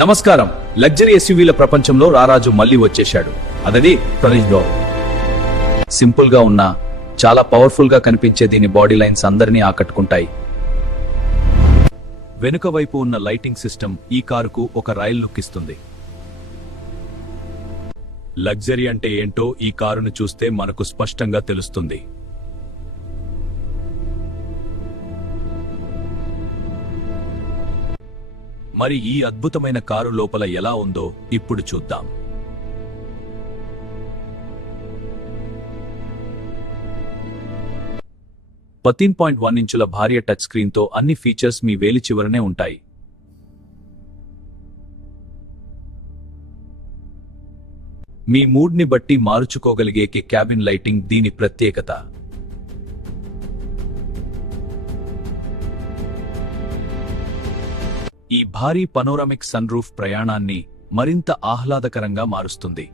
నమస్కారం. లగ్జరీ ఎస్యూవీల ప్రపంచంలో రారాజు మళ్ళీ వచ్చేశాడు. అదది రేంజ్ రోవర్. సింపుల్ గా ఉన్నా చాలా పవర్ఫుల్ గా కనిపించే దీని బాడీ లైన్స్ అందరినీ ఆకట్టుకుంటాయి. వెనుక వైపు ఉన్న లైటింగ్ సిస్టమ్ ఈ కారుకు ఒక రాయల్ లుక్ ఇస్తుంది. లగ్జరీ అంటే ఏంటో ఈ కారును చూస్తే మనకు స్పష్టంగా తెలుస్తుంది. మరి ఈ అద్భుతమైన కారు లోపల ఎలా ఉందో ఇప్పుడు చూద్దాం. .1 ఇంచుల భారీ టచ్ స్క్రీన్ తో అన్ని ఫీచర్స్ మీ వేలి చివరనే ఉంటాయి. మీ మూడ్ ని బట్టి మార్చుకోగలిగే క్యాబిన్ లైటింగ్ దీని ప్రత్యేకత. ఈ భారీ పనోరామిక్ సన్ రూఫ్ ప్రయాణాన్ని మరింత ఆహ్లాదకరంగా మారుస్తుంది.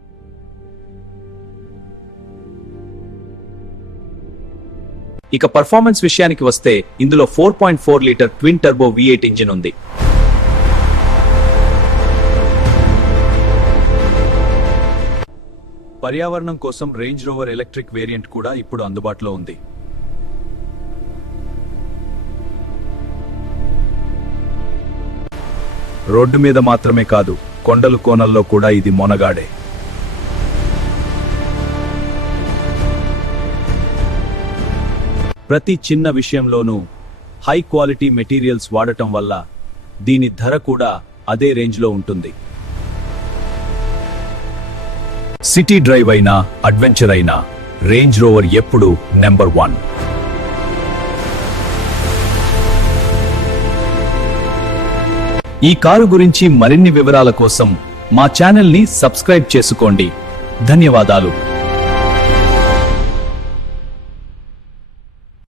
ఇక పర్ఫార్మెన్స్ విషయానికి వస్తే ఇందులో 4.4 litre twin turbo V8 engine ఉంది. పర్యావరణం కోసం రేంజ్ రోవర్ ఎలక్ట్రిక్ వేరియంట్ కూడా ఇప్పుడు అందుబాటులో ఉంది. రోడ్డు మీద మాత్రమే కాదు, కొండలు కోనల్లో కూడా ఇది మొనగాడే. ప్రతి చిన్న విషయంలోనూ హై క్వాలిటీ మెటీరియల్స్ వాడటం వల్ల దీని ధర కూడా అదే రేంజ్లో ఉంటుంది. సిటీ డ్రైవ్ అయినా అడ్వెంచర్ అయినా రేంజ్ రోవర్ ఎప్పుడు నెంబర్ 1. ఈ కారు గురించి మరిన్ని వివరాల కోసం మా ఛానల్ ని సబ్స్క్రైబ్ చేసుకోండి. ధన్యవాదాలు.